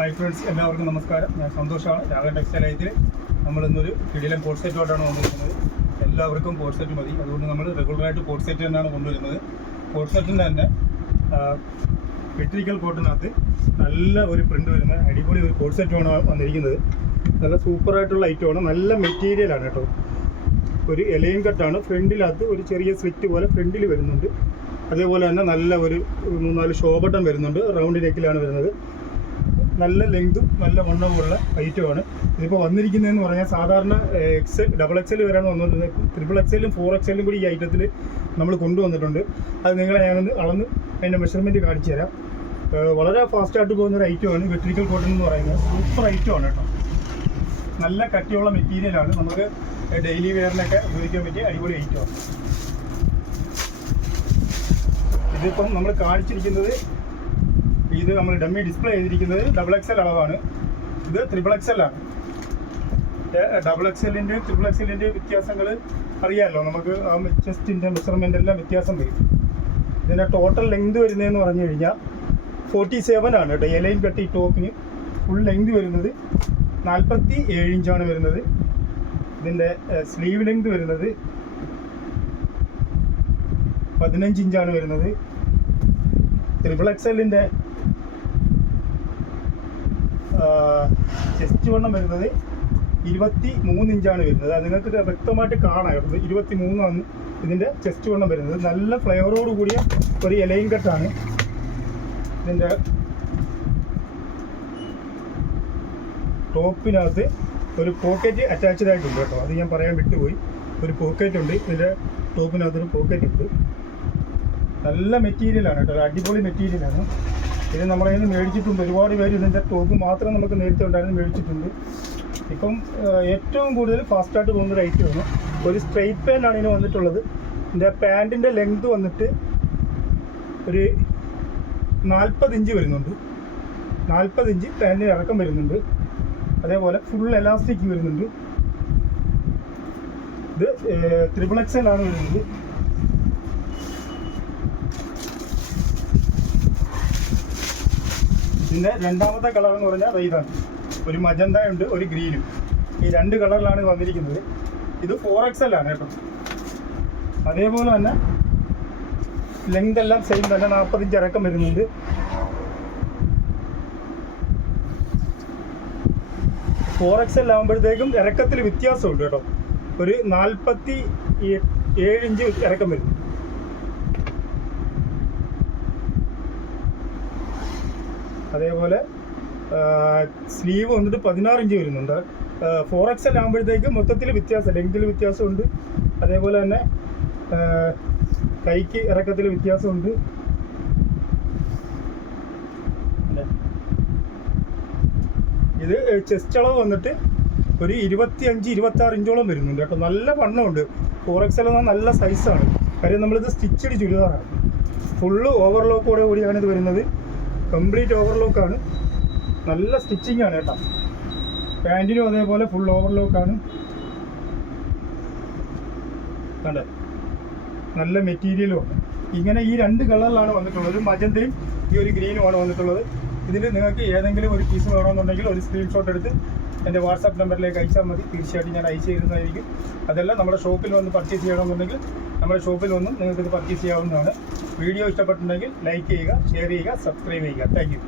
Hi friends എല്ലാവർക്കും നമസ്കാരം. ഞാൻ സന്തോഷമാണ് രാഘവൻ ടെക്സ്റ്റൈൽ ആയിട്ട് നമ്മൾ ഇന്നൊരു കിടിലൻ പോർട്ട് സെറ്റോട്ടാണ് വന്നിരിക്കുന്നത്. എല്ലാവർക്കും പോർട്ട് സെറ്റ് മതി. അതുകൊണ്ട് നമ്മൾ റെഗുലറായിട്ട് പോർട്ട് സെറ്റ് തന്നെയാണ് കൊണ്ടുവരുന്നത്. പോർട്ട് സെറ്റിന്റെ തന്നെ പെട്രിക്കൽ കോട്ടിനകത്ത് നല്ല ഒരു പ്രിന്റ് വരുന്ന അടിപൊളി ഒരു പോർട്ട് സെറ്റുമാണ് വന്നിരിക്കുന്നത്. നല്ല സൂപ്പറായിട്ടുള്ള ഐറ്റമാണ് നല്ല മെറ്റീരിയലാണ് കേട്ടോ. ഒരു എലയും കട്ടാണ് ഫ്രണ്ടിനകത്ത് ഒരു ചെറിയ സ്ലിറ്റ് പോലെ ഫ്രണ്ടിൽ വരുന്നുണ്ട്. അതേപോലെ തന്നെ നല്ല ഒരു മൂന്നാൽ ഷോ ബട്ടൺ വരുന്നുണ്ട്. റൗണ്ട് നെക്കിലാണ് വരുന്നത്. നല്ല ലെങ്തും നല്ല വണ്ണവുമുള്ള ഐറ്റമാണ് ഇതിപ്പോൾ വന്നിരിക്കുന്നതെന്ന് പറഞ്ഞാൽ സാധാരണ എക്സ് ഡബിൾ എക്സ് എൽ വരെയാണ് വന്നുകൊണ്ടിരുന്നത് ട്രിപ്പിൾ എക്സലും ഫോർ എക്സലും കൂടി ഈ ഐറ്റത്തിൽ നമ്മൾ കൊണ്ടുവന്നിട്ടുണ്ട്. അത് നിങ്ങളെ ഞാനൊന്ന് അളന്ന് അതിന്റെ മെഷർമെന്റ് കാണിച്ചു തരാം. വളരെ ഫാസ്റ്റായിട്ട് പോകുന്ന ഒരു ഐറ്റമാണ് വെട്രിക്കൽ കോട്ടൺ എന്ന് പറയുന്നത്. സൂപ്പർ ഐറ്റമാണ് കേട്ടോ. നല്ല കട്ടിയുള്ള മെറ്റീരിയലാണ് നമുക്ക് ഡെയിലി വെയറിനൊക്കെ ഉപയോഗിക്കാൻ പറ്റിയ അടിപൊളി ഐറ്റമാണ് ഇതിപ്പം നമ്മൾ കാണിച്ചിരിക്കുന്നത് ഇത് നമ്മൾ ഡമ്മി ഡിസ്പ്ലേ ചെയ്തിരിക്കുന്നത് ഡബിൾ എക്സ് എൽ അളവാണ്. ഇത് ത്രിബിൾ എൽ ആണ്. ഡബിൾ എക്സ് എല്ലിന്റെയും ത്രിബിൾ എക്സലിന്റെ വ്യത്യാസങ്ങൾ അറിയാമല്ലോ നമുക്ക് ആ ചെസ്റ്റിന്റെ മെഷർമെന്റ് എല്ലാം വ്യത്യാസം വരും. ഇതിന്റെ ടോട്ടൽ ലെങ്ത് വരുന്നതെന്ന് പറഞ്ഞു കഴിഞ്ഞാൽ ഫോർട്ടി സെവൻ ആണ് കേട്ടോ. എലൈൻ കട്ടി ടോപ്പിന് ഫുൾ ലെങ്ത് വരുന്നത് നാൽപ്പത്തി ഏഴ് ഇഞ്ചാണ് വരുന്നത്. ഇതിന്റെ സ്ലീവ് ലെങ്ത് വരുന്നത് പതിനഞ്ച് ഇഞ്ചാണ് വരുന്നത്. ത്രിപിൾ എക്സലിന്റെ ചെസ്റ്റ് വണ്ണം വരുന്നത് ഇരുപത്തി മൂന്ന് ഇഞ്ചാണ് വരുന്നത്. അത് നിങ്ങൾക്ക് വ്യക്തമായിട്ട് കാണാം. ഇരുപത്തി മൂന്നാണ് ഇതിന്റെ ചെസ്റ്റ് വണ്ണം വരുന്നത്. നല്ല ഫ്ലേവറോട് കൂടിയ ഒരു ഇലയും കെട്ടാണ് ഇതിന്റെ ടോപ്പിനകത്ത് ഒരു പോക്കറ്റ് അറ്റാച്ച്ഡ് ആയിട്ടുണ്ട് കേട്ടോ. അത് ഞാൻ പറയാൻ വിട്ടുപോയി. ഒരു പോക്കറ്റ് ഉണ്ട്. ഇതിന്റെ ടോപ്പിനകത്തൊരു പോക്കറ്റ് ഉണ്ട്. നല്ല മെറ്റീരിയലാണ് കേട്ടോ. അടിപൊളി മെറ്റീരിയലാണ് ഇത് നമ്മളെ നിന്ന് മേടിച്ചിട്ടുണ്ട്. ഒരുപാട് പേര് ഇതിന്റെ ടോപ്പ് മാത്രം നമുക്ക് നേരത്തെ ഉണ്ടായിരുന്നു മേടിച്ചിട്ടുണ്ട്. ഇപ്പം ഏറ്റവും കൂടുതൽ ഫാസ്റ്റായിട്ട് പോകുന്ന ഒരു ആണ്. ഒരു സ്ട്രെയിറ്റ് ആണ് ഇതിന് വന്നിട്ടുള്ളത്. ഇതിന്റെ പാന്റിന്റെ ലെങ്ത് വന്നിട്ട് ഒരു നാൽപ്പത് ഇഞ്ച് വരുന്നുണ്ട്. നാൽപ്പത് ഇഞ്ച് പാന്റിന് ഇറക്കം വരുന്നുണ്ട്. അതേപോലെ ഫുൾ എലാസ്റ്റിക് വരുന്നുണ്ട്. ഇത് ത്രിബിൾ എക്സൽ ആണ് വരുന്നത്. ഇതിന്റെ രണ്ടാമത്തെ കളർ എന്ന് പറഞ്ഞാൽ റൈതാണ് ഒരു മജന്ത ഉണ്ട് ഒരു ഗ്രീനും ഈ രണ്ട് കളറിലാണ് വന്നിരിക്കുന്നത്. ഇത് ഫോർ എക്സ് എല്ലാണ് കേട്ടോ. അതേപോലെ തന്നെ ലെങ്ത് എല്ലാം സെയിം തന്നെ നാൽപ്പത്തിഞ്ച് ഇറക്കം വരുന്നുണ്ട്. ഫോർ എക്സ് എൽ ആകുമ്പോഴത്തേക്കും ഇറക്കത്തിൽ വ്യത്യാസമുണ്ട് കേട്ടോ. ഒരു നാൽപ്പത്തി ഏഴ് ഇഞ്ച് ഇറക്കം വരും. അതേപോലെ സ്ലീവ് വന്നിട്ട് പതിനാറ് ഇഞ്ച് വരുന്നുണ്ട്. ഫോർ എക്സൽ ആകുമ്പോഴത്തേക്ക് മൊത്തത്തിൽ വ്യത്യാസം ലെങ്തിൽ വ്യത്യാസമുണ്ട്. അതേപോലെ തന്നെ കൈക്ക് ഇറക്കത്തിൽ വ്യത്യാസമുണ്ട്? ഇത് ചെസ്റ്റ് അളവ് വന്നിട്ട് ഒരു ഇരുപത്തി അഞ്ച് ഇരുപത്തി ആറ് ഇഞ്ചോളം വരുന്നുണ്ട്. കേട്ടോ നല്ല വണ്ണമുണ്ട്. ഫോർ എക്സൽ എന്നാൽ നല്ല സൈസാണ് കാര്യം നമ്മളിത് സ്റ്റിച്ചഡ് ചുരിദാറാണ്. ഫുള്ള് ഓവർലോക്കോടെ കൂടിയാണ് ഇത് വരുന്നത്. കംപ്ലീറ്റ് ഓവർലോക്കാണ് നല്ല സ്റ്റിച്ചിങ് ആണ് കേട്ടോ. പാന്റിനും അതേപോലെ ഫുൾ ഓവർലോക്കാണ് കണ്ടേ? നല്ല മെറ്റീരിയലും ഇങ്ങനെ ഈ രണ്ട് കളറിലാണ് വന്നിട്ടുള്ളത്. ഒരു മജന്തയും ഈ ഒരു ഗ്രീനുമാണ് വന്നിട്ടുള്ളത്. ഇതിൽ നിങ്ങൾക്ക് ഏതെങ്കിലും ഒരു പീസ് വേണമെന്നുണ്ടെങ്കിൽ ഒരു സ്ക്രീൻഷോട്ട് എടുത്ത് എന്റെ വാട്സാപ്പ് നമ്പറിലേക്ക് അയച്ചാൽ മതി. തീർച്ചയായിട്ടും ഞാൻ അയച്ചു തരുന്നതായിരിക്കും. അതല്ല നമ്മുടെ ഷോപ്പിൽ വന്ന് പർച്ചേസ് ചെയ്യണമെന്നുണ്ടെങ്കിൽ നമ്മുടെ ഷോപ്പിൽ വന്നും നിങ്ങൾക്ക് ഇത് പർച്ചേസ് ചെയ്യാവുന്നതാണ്. വീഡിയോ ഇഷ്ടപ്പെട്ടിട്ടുണ്ടെങ്കിൽ ലൈക്ക് ചെയ്യുക ഷെയർ ചെയ്യുക സബ്സ്ക്രൈബ് ചെയ്യുക. താങ്ക്